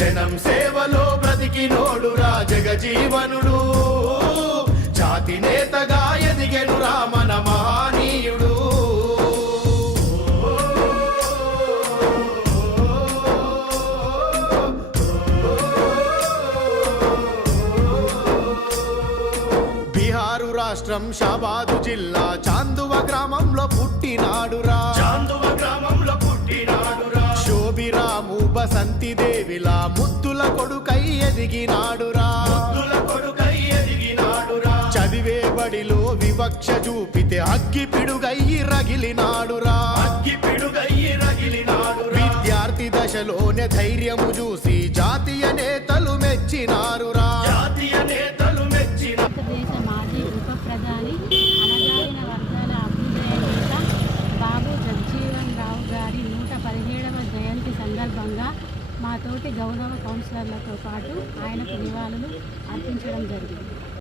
జనం సేవలో బ్రతికినోడురా జగజీవనుడు జాతి నేతగా ఎదిగెను రామన మహనీయుడు. బీహారు రాష్ట్రం షాబాదు జిల్లా చాందువ గ్రామంలో పుట్టినాడురా. శోభిరాము బసంతి దేవిలా ముద్దుల కొడుకై ఎదిగినాడురా. తుల కొడుకై ఎదిగినాడురా. చదివే బడిలో వివక్ష చూపితే అగ్గి పిడుగయ్యి రగిలినాడురా. అగ్గి పిడుగయ్యి రగిలినాడురా. విద్యార్థి దశలోనే ధైర్యము చూసి జాతీయ సందర్భంగా మా తోటి గౌరవ కౌన్సిలర్లతో పాటు ఆయనకు నివాళులు అర్పించడం జరిగింది.